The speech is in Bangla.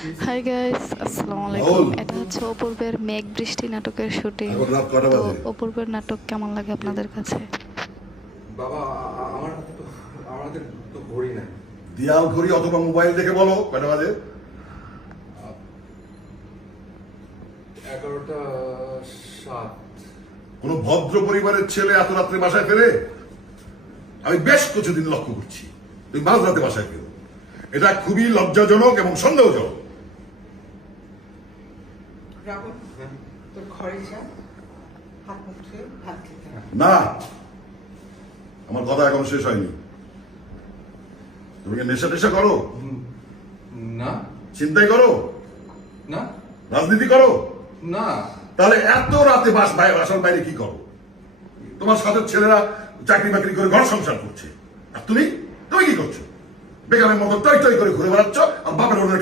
হাই গাইস, আসসালামু আলাইকুম। এটা হচ্ছে অপূর্বের মেঘ বৃষ্টি নাটকের শুটিং। এখন রাত কটা তো বাজে? অপূর্বের নাটক কেমন লাগে আপনাদের কাছে? বাবা আমার হাতে তো ঘড়ি নাই। দিয়াল ঘড়ি অথবা মোবাইল দেখে বলো কয়টা বাজে? 11:07। কোন ভদ্র পরিবারের ছেলে এত রাত্রে বাসায় ফেরে? আমি বেশ কিছুদিন লক্ষ্য করছি তুমি মাঝ রাতে বাসায় ফেরো। এটা খুবই লজ্জাজনক এবং সন্দেহজনক। রাহুল, তোর ঘরে যা, হাত মুখ ধুয়ে ভাত খেতে হবে। না, আমার কথা এখন শেষ হয়নি। তুমি কি নেশা টেশা করো? না চিন্তাই করো? না রাজনীতি করো? না তাহলে এত রাতে বাসার বাইরে কি করো? তোমার সাথে ছেলেরা চাকরি বাকরি করে ঘর সংসার করছে, আর তুমি তুমি কি করছো? বেকারের মতো টই টই করে ঘুরে বেড়াচ্ছ আর বাপের ওদের